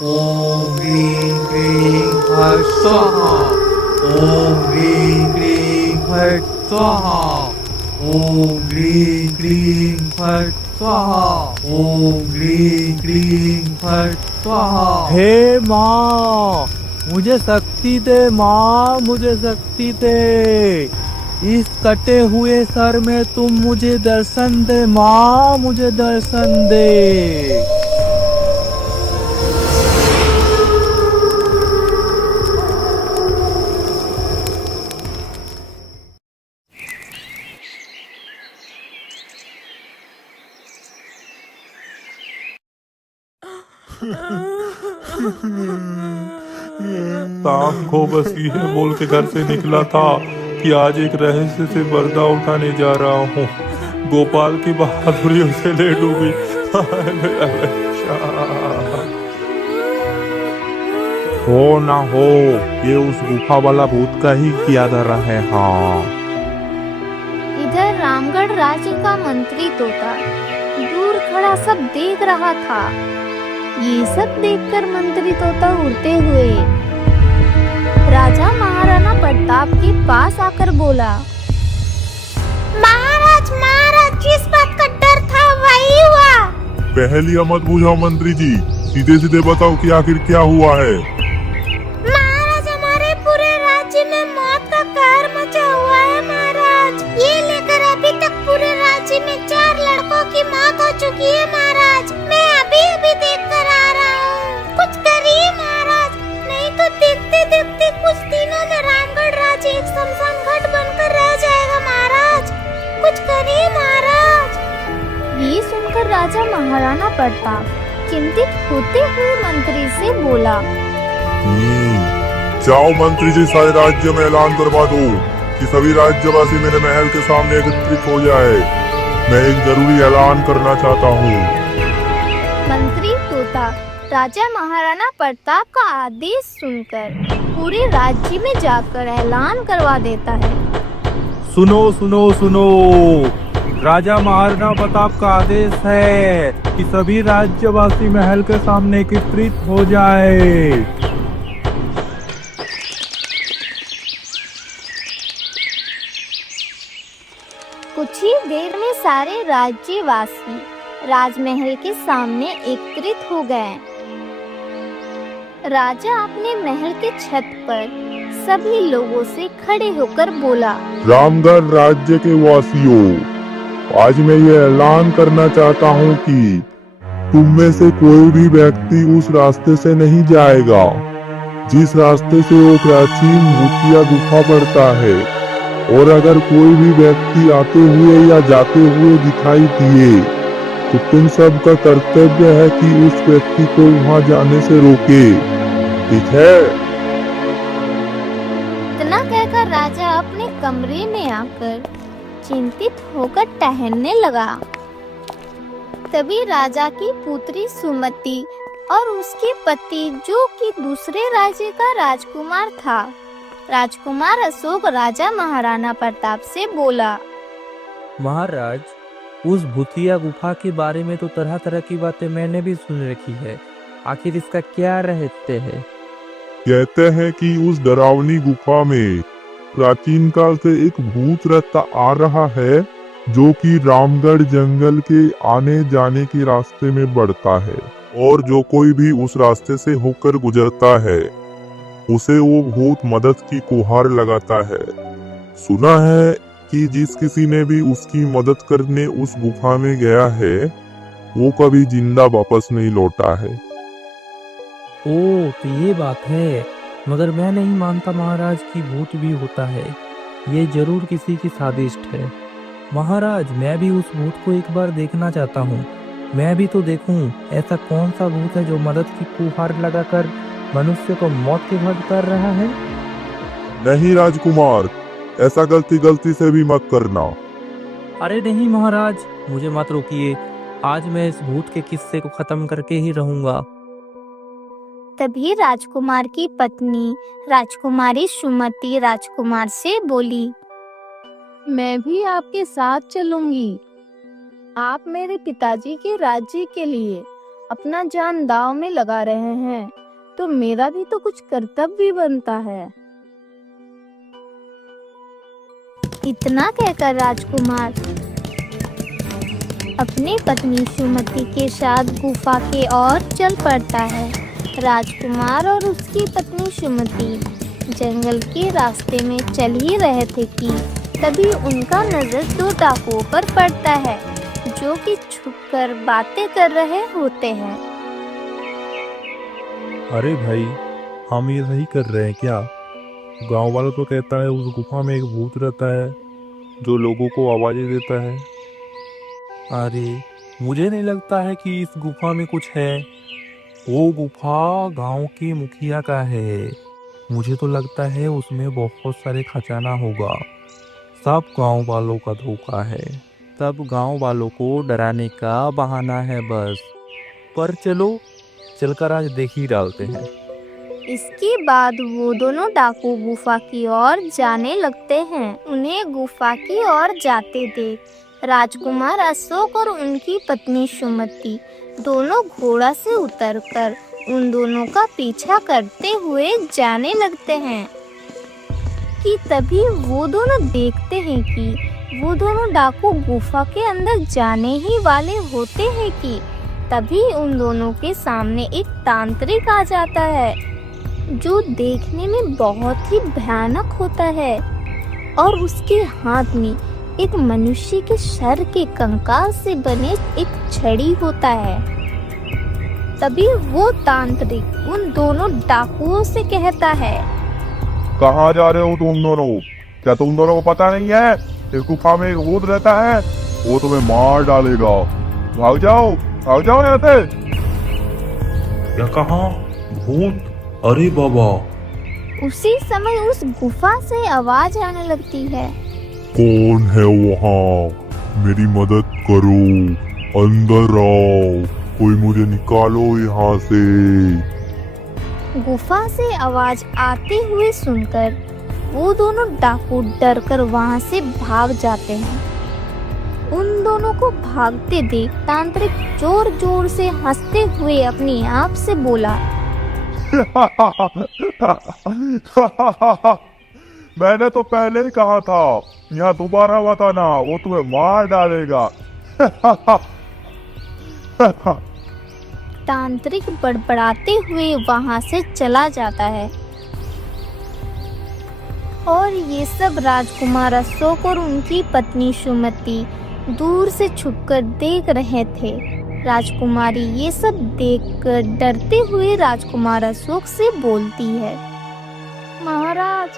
ओम ह्रीं क्लीं फट् स्वाहा। ओम ह्रीं क्लीं फट् स्वाहा। ओम ह्रीं क्लीं फट् स्वाहा। ओम ह्रीं क्लीं फट् स्वाहा। हे माँ, मुझे शक्ति दे माँ, मुझे शक्ति दे। इस कटे हुए सर में तुम मुझे दर्शन दे माँ, मुझे दर्शन दे। शाम को बस ये बोल के घर से निकला था कि आज एक रहस्य से पर्दा उठाने जा रहा हूँ। गोपाल की बहादुरी उसे ले डूबी। हो ना हो, ये उस गुफा वाला भूत का ही किया धरा है। हाँ, इधर रामगढ़ राज्य का मंत्री तोता दूर खड़ा सब देख रहा था। ये सब देखकर मंत्री तोता उड़ते हुए राजा महाराणा प्रताप के पास आकर बोला, महाराज महाराज, जिस बात का डर था वही हुआ। पहली मत बुझाओ मंत्री जी, सीधे सीधे बताओ कि आखिर क्या हुआ है। महाराज, हमारे पूरे राज्य में मौत का कहर मचा हुआ है महाराज। ये लेकर अभी तक पूरे राज्य में 4 लड़कों की मौत हो चुकी है महाराज। मैं अभी अभी देख कर आ रहा हूँ। कुछ करिए महाराज, नहीं तो देखते देखते कुछ दिनों में रामगढ़ राज्य एक शमशान घाट बनकर रह जाएगा महाराज। कुछ करिए महाराज। ये सुनकर राजा महाराणा प्रताप चिंतित होते हुए मंत्री से बोला, जाओ मंत्री जी, सारे राज्य में ऐलान करवा दो कि सभी राज्यवासी मेरे महल के सामने एकत्रित हो जाए। मैं एक जरूरी ऐलान करना चाहता हूँ। मंत्री तोता राजा महाराणा प्रताप का आदेश सुनकर पूरे राज्य में जाकर ऐलान करवा देता है। सुनो सुनो सुनो, राजा महाराणा प्रताप का आदेश है कि सभी राज्यवासी महल के सामने एकत्रित हो जाए। कुछ ही देर में सारे राज्यवासी राजमहल के सामने एकत्रित हो गए। राजा अपने महल के छत पर सभी लोगों से खड़े होकर बोला, रामगढ़ राज्य के वासियों, आज मैं ये ऐलान करना चाहता हूँ कि तुम में से कोई भी व्यक्ति उस रास्ते से नहीं जाएगा जिस रास्ते से वो प्राचीन भूतिया गुफा पड़ता है। और अगर कोई भी व्यक्ति आते हुए या जाते हुए दिखाई दिए तो तुम सबका कर्तव्य है कि उस व्यक्ति को वहाँ जाने से रोके, ठीक है? इतना कहकर राजा अपने कमरे में आकर चिंतित होकर टहलने लगा। तभी राजा की पुत्री सुमति और उसके पति, जो कि दूसरे राज्य का राजकुमार था, राजकुमार अशोक, राजा महाराणा प्रताप से बोला, महाराज, उस भूतिया गुफा के बारे में तो तरह तरह की बातें मैंने भी सुन रखी है। आखिर इसका क्या रहस्य है? कहते हैं कि उस डरावनी गुफा में प्राचीन काल से एक भूत रहता आ रहा है जो कि रामगढ़ जंगल के आने जाने के रास्ते में बढ़ता है, और जो कोई भी उस रास्ते से होकर गुजरता है उसे वो भूत मदद की गुहार लगाता है। सुना है कि जिस किसी ने भी उसकी मदद करने उस गुफा में गया है वो कभी जिंदा वापस नहीं लौटा है। ओ, तो ये बात है। मगर मैं नहीं मानता महाराज कि भूत भी होता है। ये जरूर किसी की साजिश है। महाराज, मैं भी उस भूत को एक बार देखना चाहता हूँ। मैं भी तो देखूं ऐसा कौन सा भूत है जो मदद की गुहार लगाकर मनुष्य को मौत के घाट उतार रहा है। नहीं राजकुमार, ऐसा गलती से भी मत करना। अरे नहीं महाराज, मुझे मत रोकिए। आज मैं इस भूत के किस्से को खत्म करके ही रहूंगा। तभी राजकुमार की पत्नी राजकुमारी सुमति राजकुमार से बोली, मैं भी आपके साथ चलूंगी। आप मेरे पिताजी के राज्य के लिए अपना जान दांव में लगा रहे हैं, तो मेरा भी तो कुछ कर्तव्य बनता है। इतना कहकर राजकुमार अपनी पत्नी सुमति के साथ गुफा के ओर चल पड़ता है। राजकुमार और उसकी पत्नी सुमति जंगल के रास्ते में चल ही रहे थे कि तभी उनका नजर दो डाकुओं पर पड़ता है, जो कि छुपकर बातें कर रहे होते हैं। अरे भाई, हम ये सही कर रहे हैं क्या? गांव वाला तो कहता है उस गुफा में एक भूत रहता है जो लोगों को आवाजें देता है। अरे मुझे नहीं लगता है कि इस गुफा में कुछ है। वो गुफा गांव के मुखिया का है। मुझे तो लगता है उसमें बहुत सारे खजाना होगा। सब गांव वालों का धोखा है। सब गांव वालों को डराने का बहाना है बस। पर चलो, चलकर आज देख ही डालते हैं। इसके बाद वो दोनों डाकू गुफा की ओर जाने लगते हैं। उन्हें गुफा की ओर जाते देख राजकुमार अशोक और उनकी पत्नी सुमति दोनों घोड़ा से उतरकर उन दोनों का पीछा करते हुए जाने लगते हैं कि तभी वो दोनों देखते हैं कि वो दोनों डाकू गुफा के अंदर जाने ही वाले होते हैं कि तभी उन दोनों के सामने एक तांत्रिक आ जाता है, जो देखने में बहुत ही भयानक होता है और उसके हाथ में एक मनुष्य के सर के कंकाल से बने एक छड़ी होता है। तभी वो तांत्रिक उन दोनों डाकुओं से कहता है, कहाँ जा रहे हो तुम दोनों? क्या तुम दोनों को पता नहीं है इस गुफा में एक भूत रहता है, वो तुम्हें मार डालेगा। भाग जाओ यहाँ से। क्या कहा? भूत? अरे बाबा! उसी समय उस गुफा से आवाज आने लगती है, कौन है वहाँ? मेरी मदद करो, अंदर आओ, कोई मुझे निकालो यहाँ से। गुफा से आवाज आते हुए सुनकर वो दोनों डाकू डरकर वहाँ से भाग जाते हैं। उन दोनों को भागते देख तांत्रिक जोर जोर से हंसते हुए अपने आप से बोला, मैंने तो पहले ही कहा था, यहाँ दोबारा बताना, वो तुम्हें मार डालेगा। तांत्रिक बड़बड़ाते हुए वहाँ से चला जाता है और ये सब राजकुमार अशोक और उनकी पत्नी सुमति दूर से छुपकर देख रहे थे। राजकुमारी ये सब देखकर डरते हुए राजकुमार अशोक से बोलती है, महाराज,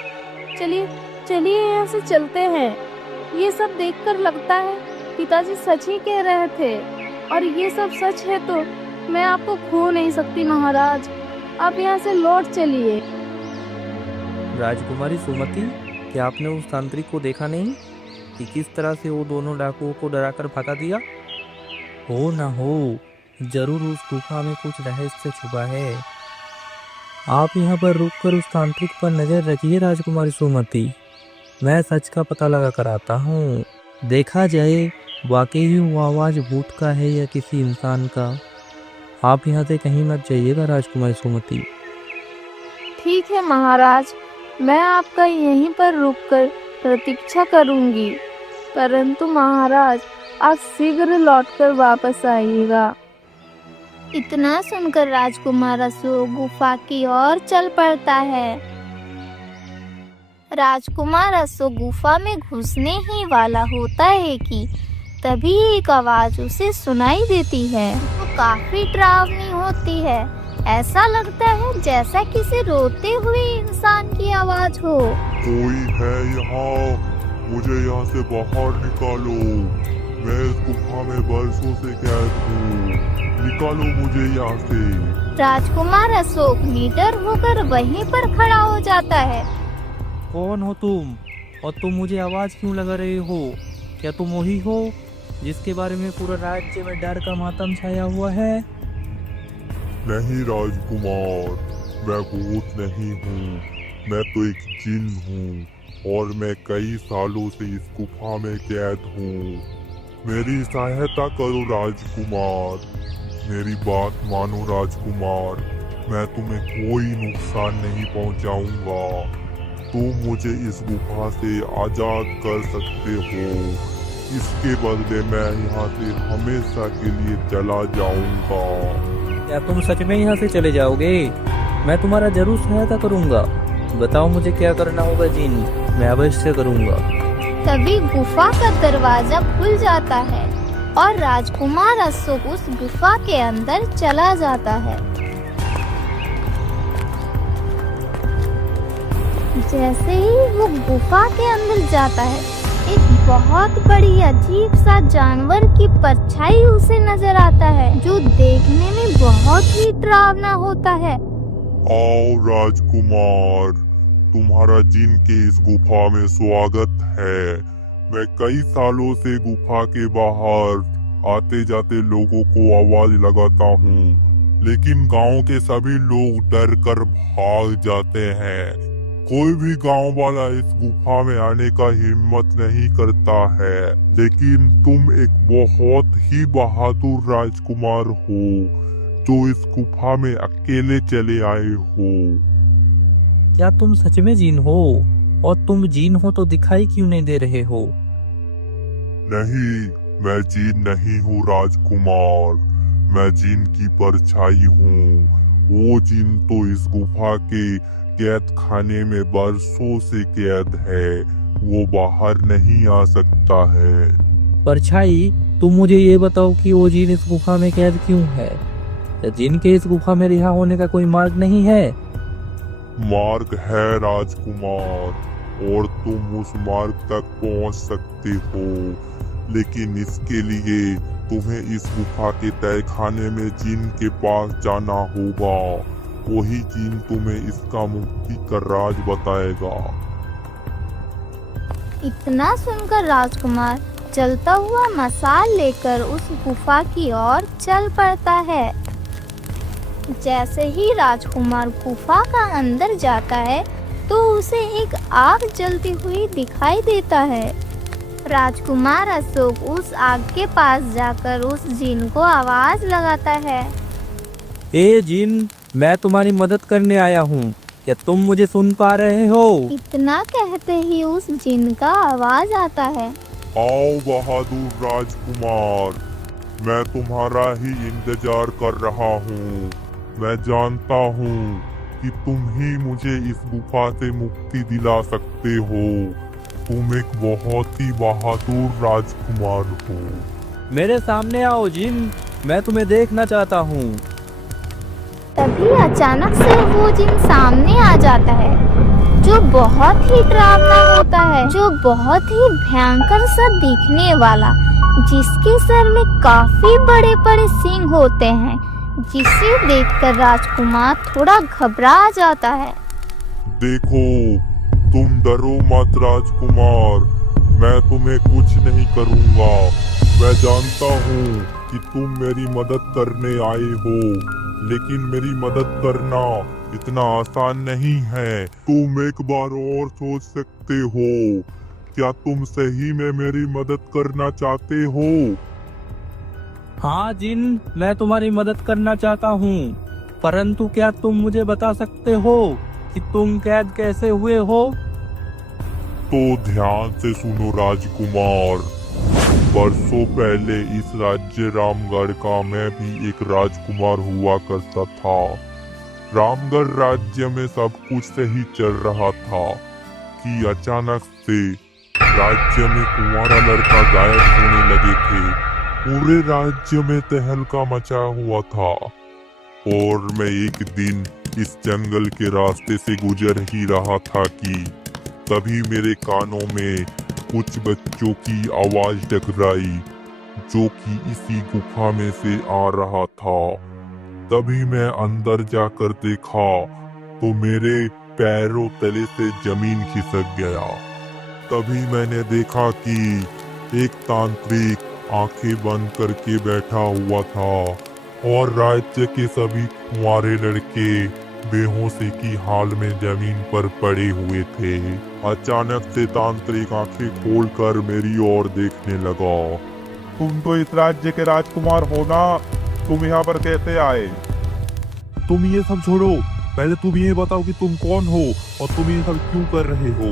चलिए चलिए यहाँ से चलते हैं। ये सब देखकर लगता है पिताजी सच ही कह रहे थे, और ये सब सच है तो मैं आपको खो नहीं सकती महाराज। आप यहाँ से लौट चलिए। राजकुमारी सुमति, क्या आपने उस तांत्रिक को देखा नहीं कि किस तरह से वो दोनों डाकुओं को डराकर भगा दिया? हो ना हो, जरूर उस गुफा में कुछ रहस्य छुपा है। आप यहाँ पर रुककर उस तांत्रिक पर नजर रखिए राजकुमारी सुमति। मैं सच का पता लगा कर आता हूँ। देखा जाए वाकई ही वो आवाज भूत का है या किसी इंसान का। आप यहाँ से कहीं मत जाइएगा राजकुमारी सुमति। ठीक है महाराज, मैं आपका यहीं पर रुककर प्रतीक्षा करूंगी, परंतु महाराज आप शीघ्र लौटकर वापस आइएगा। इतना सुनकर राजकुमार अशोक गुफा की ओर चल पड़ता है। राजकुमार अशोक गुफा में घुसने ही वाला होता है कि तभी एक आवाज उसे सुनाई देती है। वो काफी डरावनी होती है। ऐसा लगता है जैसा किसी रोते हुए इंसान की आवाज हो। कोई है यहाँ? मुझे यहाँ से बाहर निकालो। मैं इस गुफा में बरसों से कैद हूँ। निकालो मुझे यहाँ से। राजकुमार अशोक निडर होकर वहीं पर खड़ा हो जाता है। कौन हो तुम, और तुम मुझे आवाज क्यों लगा रहे हो? क्या तुम वही हो जिसके बारे में पूरा राज्य में डर का मातम छाया हुआ है? नहीं राजकुमार, मैं भूत नहीं हूँ। मैं तो एक जिन हूँ और मैं कई सालों से इस गुफा में कैद हूँ। मेरी सहायता करो राजकुमार। मेरी बात मानो राजकुमार, मैं तुम्हें कोई नुकसान नहीं पहुंचाऊंगा। तुम मुझे इस गुफा से आजाद कर सकते हो। इसके बदले मैं यहाँ से हमेशा के लिए चला जाऊंगा। क्या तुम सच में यहाँ से चले जाओगे? मैं तुम्हारा जरूर सहायता करूंगा। बताओ मुझे क्या करना होगा जिन, मैं अवश्य करूंगा। तभी गुफा का दरवाजा खुल जाता है और राजकुमार अशोक उस गुफा के अंदर चला जाता है। जैसे ही वो गुफा के अंदर जाता है, एक बहुत बड़ी अजीब सा जानवर की परछाई उसे नजर आता है, जो देखने में बहुत ही डरावना होता है। आओ राजकुमार, तुम्हारा जिन के इस गुफा में स्वागत है। मैं कई सालों से गुफा के बाहर आते जाते लोगों को आवाज लगाता हूँ, लेकिन गांव के सभी लोग डर कर भाग जाते हैं। कोई भी गांव वाला इस गुफा में आने का हिम्मत नहीं करता है, लेकिन तुम एक बहुत ही बहादुर राजकुमार हो जो इस गुफा में अकेले चले आए हो। क्या तुम सच में जीन हो? और तुम जीन हो तो दिखाई क्यों नहीं दे रहे हो? नहीं, मैं जीन नहीं हूँ राजकुमार, मैं जीन की परछाई हूँ। वो जीन तो इस गुफा के कैद खाने में बरसों से कैद है, वो बाहर नहीं आ सकता है। परछाई, तुम मुझे ये बताओ कि वो जीन इस गुफा में कैद क्यों है? क्या जीन के इस गुफा में रिहा होने का कोई मार्ग नहीं है? मार्ग है राजकुमार, और तुम उस मार्ग तक पहुंच सकते हो, लेकिन इसके लिए तुम्हें इस गुफा के तहखाने में जीन के पास जाना होगा। वही जीन तुम्हें इसका मुक्ति का राज बताएगा। इतना सुनकर राजकुमार जलता हुआ मसाल लेकर उस गुफा की ओर चल पड़ता है। जैसे ही राजकुमार गुफा का अंदर जाता है तो उसे एक आग जलती हुई दिखाई देता है। राजकुमार अशोक उस आग के पास जाकर उस जिन को आवाज लगाता है। ए जिन, मैं तुम्हारी मदद करने आया हूँ। क्या तुम मुझे सुन पा रहे हो? इतना कहते ही उस जिन का आवाज आता है। आओ बहादुर राजकुमार, मैं तुम्हारा ही इंतजार कर रहा हूँ। मैं जानता हूँ कि तुम ही मुझे इस गुफा से मुक्ति दिला सकते हो। तुम एक बहुत ही बहादुर राजकुमार हो। मेरे सामने आओ जिन, मैं तुम्हें देखना चाहता हूँ। तभी अचानक से वो जिन सामने आ जाता है, जो बहुत ही डरावना होता है, जो बहुत ही भयंकर सा दिखने वाला, जिसके सर में काफी बड़े बड़े सींग होते हैं, जिसे देखकर राजकुमार थोड़ा घबरा जाता है। देखो, तुम डरो मत राजकुमार, मैं तुम्हें कुछ नहीं करूँगा। मैं जानता हूँ कि तुम मेरी मदद करने आए हो, लेकिन मेरी मदद करना इतना आसान नहीं है। तुम एक बार और सोच सकते हो। क्या तुम सही में मेरी मदद करना चाहते हो? हाँ जिन, मैं तुम्हारी मदद करना चाहता हूँ, परंतु क्या तुम मुझे बता सकते हो कि तुम कैद कैसे हुए हो? तो ध्यान से सुनो राजकुमार। बरसों पहले इस राज्य रामगढ़ का मैं भी एक राजकुमार हुआ करता था। रामगढ़ राज्य में सब कुछ सही चल रहा था कि अचानक से राज्य में कुंवारा लड़का गायब होने लगे थे। पूरे राज्य में तहलका मचा हुआ था और मैं एक दिन इस जंगल के रास्ते से गुजर ही रहा था कि तभी मेरे कानों में कुछ बच्चों की आवाज टकराई, जो कि इसी गुफा में से आ रहा था। तभी मैं अंदर जाकर देखा तो मेरे पैरों तले से जमीन खिसक गया। तभी मैंने देखा कि एक तांत्रिक आंखें बंद करके बैठा हुआ था और राज्य के सभी कुंवारे लड़के बेहोशी की हाल में जमीन पर पड़े हुए थे। अचानक से तांत्रिक आंखें खोलकर मेरी ओर देखने लगा। तुम तो इस राज्य के राजकुमार हो ना? तुम यहाँ पर कैसे आए? तुम ये सब छोड़ो, पहले तुम ये बताओ कि तुम कौन हो और तुम ये सब क्यों कर रहे हो।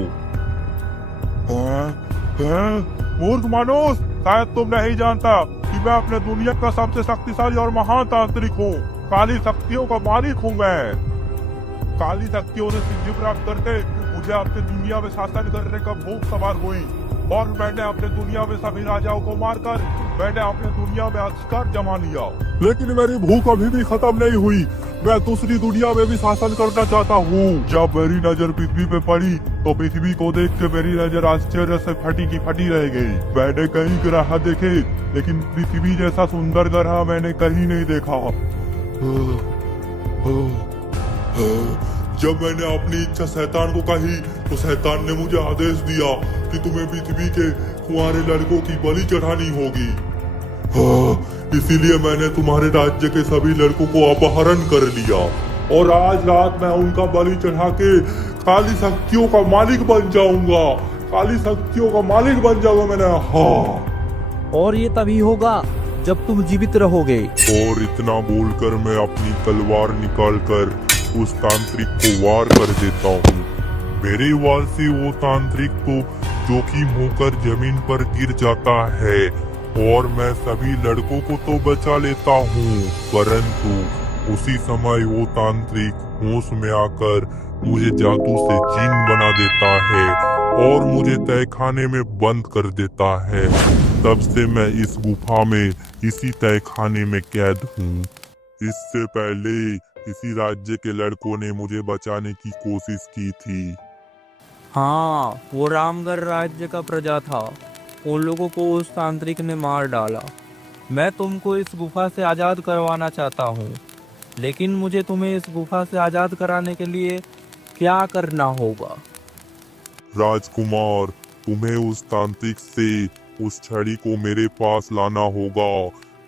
मूर्ख मानुस, शायद तुम नहीं जानता कि मैं अपने दुनिया का सबसे शक्तिशाली और महान तांत्रिक हूँ। काली शक्तियों का मालिक हूँ मैं। काली शक्तियों से सिद्धि प्राप्त करके मुझे अपनी दुनिया में शासन करने का भूख सवार हुई और मैंने अपने दुनिया में सभी राजाओं को मारकर मैंने अपने दुनिया में अधिकार जमा लिया। लेकिन मेरी भूख अभी भी खत्म नहीं हुई। मैं दूसरी दुनिया में भी शासन करना चाहता हूँ। जब मेरी नजर पृथ्वी पे पड़ी तो पृथ्वी को देख के मेरी नजर आश्चर्य से फटी की फटी रह गई। मैंने कई ग्रह देखे लेकिन पृथ्वी जैसा सुंदर ग्रह मैंने कहीं नहीं देखा। जब मैंने अपनी इच्छा शैतान को कही तो शैतान ने मुझे आदेश दिया कि तुम्हें पृथ्वी के कुंवारे लड़कों की बलि चढ़ानी होगी। इसीलिए मैंने तुम्हारे राज्य के सभी लड़कों को अपहरण कर लिया और आज रात मैं उनका बलि चढ़ा के काली शक्तियों का मालिक बन जाऊंगा। काली शक्तियों का मालिक बन जाऊंगा मैंने। हाँ, और ये तभी होगा जब तुम जीवित रहोगे। और इतना बोलकर मैं अपनी तलवार निकालकर उस तांत्रिक को वार कर देता हूँ। मेरे वार से वो तांत्रिक तो जोखिम होकर जमीन पर गिर जाता है और मैं सभी लड़कों को तो बचा लेता हूँ, परंतु उसी समय वो तांत्रिक होश में आकर मुझे जादू से जीन बना देता है और मुझे तहखाने में बंद कर देता है। तब से मैं इस गुफा में इसी तहखाने में कैद हूँ। इससे पहले इसी राज्य के लड़कों ने मुझे बचाने की कोशिश की थी। हाँ, वो रामगढ़ राज्य का प्रजा था। उन लोगों को उस तांत्रिक ने मार डाला। मैं तुमको इस गुफा से आज़ाद करवाना चाहता हूँ, लेकिन मुझे तुम्हें इस गुफा से आज़ाद कराने के लिए क्या करना होगा? राजकुमार, तुम्हें उस तांत्रिक से उस छड़ी को मेरे पास लाना होगा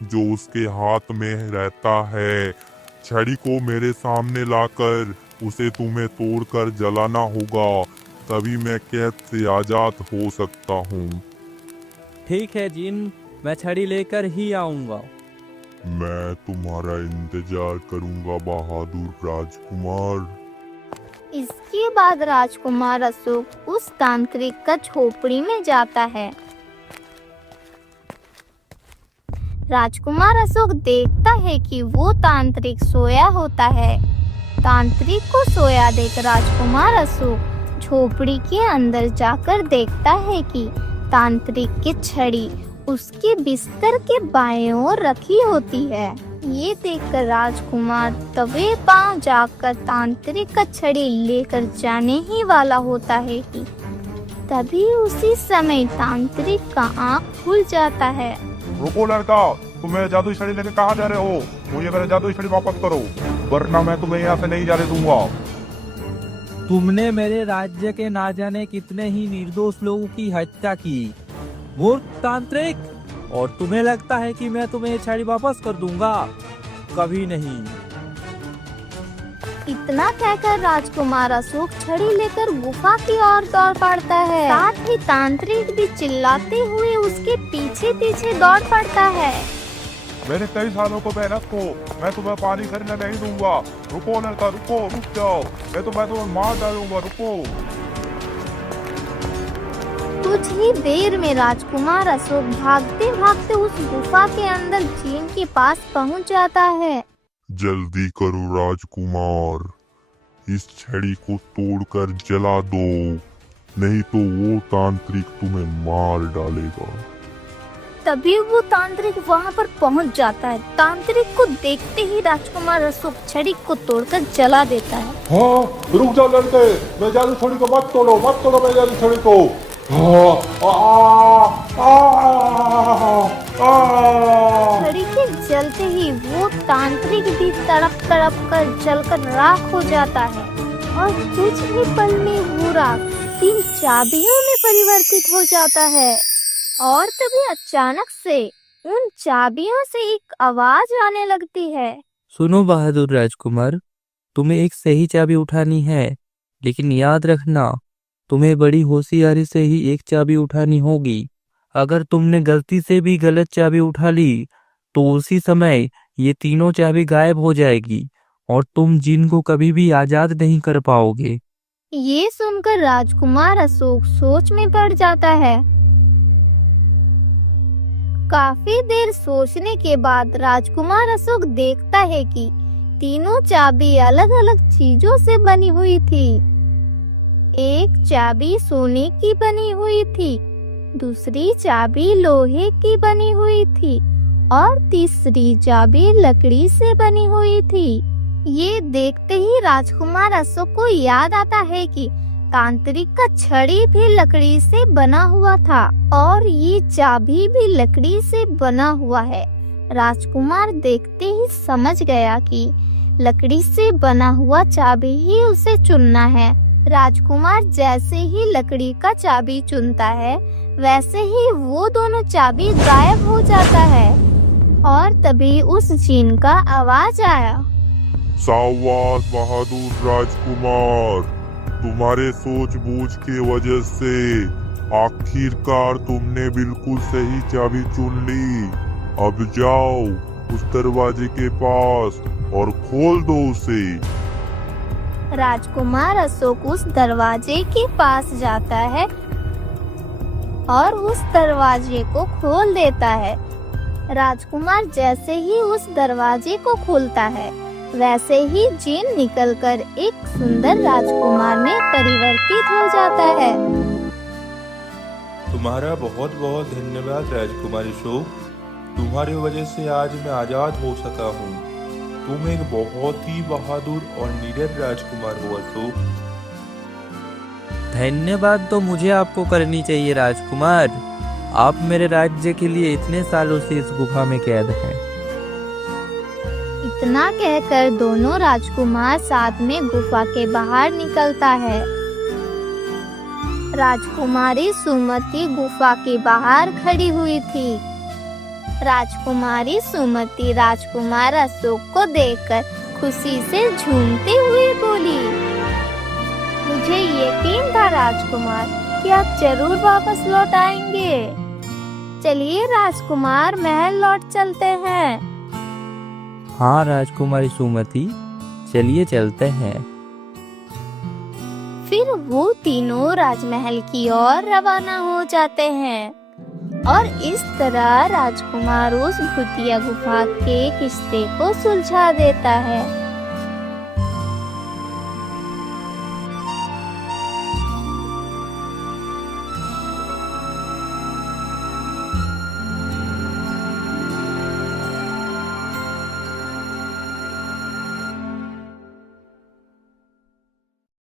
जो उसके हाथ में रहता है। छड़ी को मेरे सामने लाकर उसे तुम्हें तोड़कर जलाना होगा, तभी मैं कैद से आजाद हो सकता हूँ। ठीक है जिन, मैं छड़ी लेकर ही आऊंगा। मैं तुम्हारा इंतजार करूंगा बहादुर राजकुमार। इसके बाद राजकुमार अशोक उस तांत्रिक का झोपड़ी में जाता है। राजकुमार अशोक देखता है कि वो तांत्रिक सोया होता है। तांत्रिक को सोया देख राजकुमार अशोक झोपड़ी के अंदर जाकर देखता है कि तांत्रिक की छड़ी उसके बिस्तर के बाएं ओर रखी होती है। ये देखकर राजकुमार तवे पांव जाकर तांत्रिक का छड़ी लेकर जाने ही वाला होता है कि तभी उसी समय तांत्रिक का आँख खुल जाता है। रुको लड़का, तुम मेरे जादुई छड़ी लेके कहाँ जा रहे हो? मुझे मेरे जादुई छड़ी वापस करो, वरना मैं तुम्हें यहाँ से नहीं जाने दूंगा। तुमने मेरे राज्य के ना जाने कितने ही निर्दोष लोगों की हत्या की, मूर्ख तांत्रिक, और तुम्हें लगता है कि मैं तुम्हें छड़ी वापस कर दूंगा? कभी नहीं। इतना कहकर राजकुमार अशोक छड़ी लेकर गुफा की ओर दौड़ पड़ता है। साथ ही तांत्रिक भी चिल्लाते हुए उसके पीछे पीछे दौड़ पड़ता है। मेरे कई सालों को मेहनत को मैं तुम्हें पानी खरीदने नहीं दूंगा। रुको लड़का, रुको, रुक जाओ, मैं तुम्हें मार डालूंगा, रुको। कुछ ही देर में राजकुमार अशोक भागते भागते उस गुफा के अंदर जीन के पास पहुंच जाता है। जल्दी करो राजकुमार, इस छड़ी को तोड़कर जला दो, नहीं तो वो तांत्रिक तुम्हें मार डालेगा। तभी वो तांत्रिक वहां पर पहुंच जाता है। तांत्रिक को देखते ही राजकुमार अशोक छड़ी को तोड़कर जला देता है। हाँ, रुक जाओ लड़के, मैं जादू छड़ी को मत तोड़ो मैं जादू छड़ी को। छड़ी के जलते ही वो तांत्रिक भी तड़प तड़प कर जलकर राख हो जाता है और कुछ ही पल में वो राख 3 चाबियों में परिवर्तित हो जाता है। और तभी अचानक से उन चाबियों से एक आवाज आने लगती है। सुनो बहादुर राजकुमार, तुम्हें एक सही चाबी उठानी है, लेकिन याद रखना तुम्हें बड़ी होशियारी से ही एक चाबी उठानी होगी। अगर तुमने गलती से भी गलत चाबी उठा ली तो उसी समय ये तीनों चाबी गायब हो जाएगी और तुम जिन को कभी भी आजाद नहीं कर पाओगे। ये सुनकर राजकुमार अशोक सोच में पड़ जाता है। काफी देर सोचने के बाद राजकुमार अशोक देखता है कि तीनों चाबी अलग अलग चीजों से बनी हुई थी। एक चाबी सोने की बनी हुई थी, दूसरी चाबी लोहे की बनी हुई थी और तीसरी चाबी लकड़ी से बनी हुई थी। ये देखते ही राजकुमार अशोक को याद आता है कि तांत्रिक का छड़ी भी लकड़ी से बना हुआ था और ये चाबी भी लकड़ी से बना हुआ है। राजकुमार देखते ही समझ गया कि लकड़ी से बना हुआ चाबी ही उसे चुनना है। राजकुमार जैसे ही लकड़ी का चाबी चुनता है वैसे ही वो दोनों चाबी गायब हो जाता है और तभी उस जिन का आवाज आया। शाबाश बहादुर राजकुमार, तुम्हारे सूझबूझ की वजह से आखिरकार तुमने बिल्कुल सही चाबी चुन ली। अब जाओ उस दरवाजे के पास और खोल दो उसे। राजकुमार अशोक उस दरवाजे के पास जाता है और उस दरवाजे को खोल देता है। राजकुमार जैसे ही उस दरवाजे को खोलता है वैसे ही जिन निकलकर एक सुंदर राजकुमार में परिवर्तित हो जाता है। तुम्हारा बहुत बहुत धन्यवाद राजकुमार अशोक, तुम्हारी वजह से आज मैं आजाद हो सका हूँ। तुम एक बहुत ही बहादुर और निडर राजकुमार हो अशोक। धन्यवाद तो मुझे आपको करनी चाहिए राजकुमार। आप मेरे राज्य के लिए इतने सालों से इस गुफा में कैद हैं। इतना कहकर दोनों राजकुमार साथ में गुफा के बाहर निकलता है। राजकुमारी सुमति गुफा के बाहर खड़ी हुई थी। राजकुमारी सुमति राजकुमार अशोक को देखकर खुशी से झूमते हुए बोली, मुझे यकीन था राजकुमार कि आप जरूर वापस लौट आएंगे। चलिए राजकुमार, महल लौट चलते हैं। हाँ राजकुमारी सुमति, चलिए चलते हैं। फिर वो तीनों राजमहल की ओर रवाना हो जाते हैं और इस तरह राजकुमार उस भूतिया गुफा के किस्से को सुलझा देता है।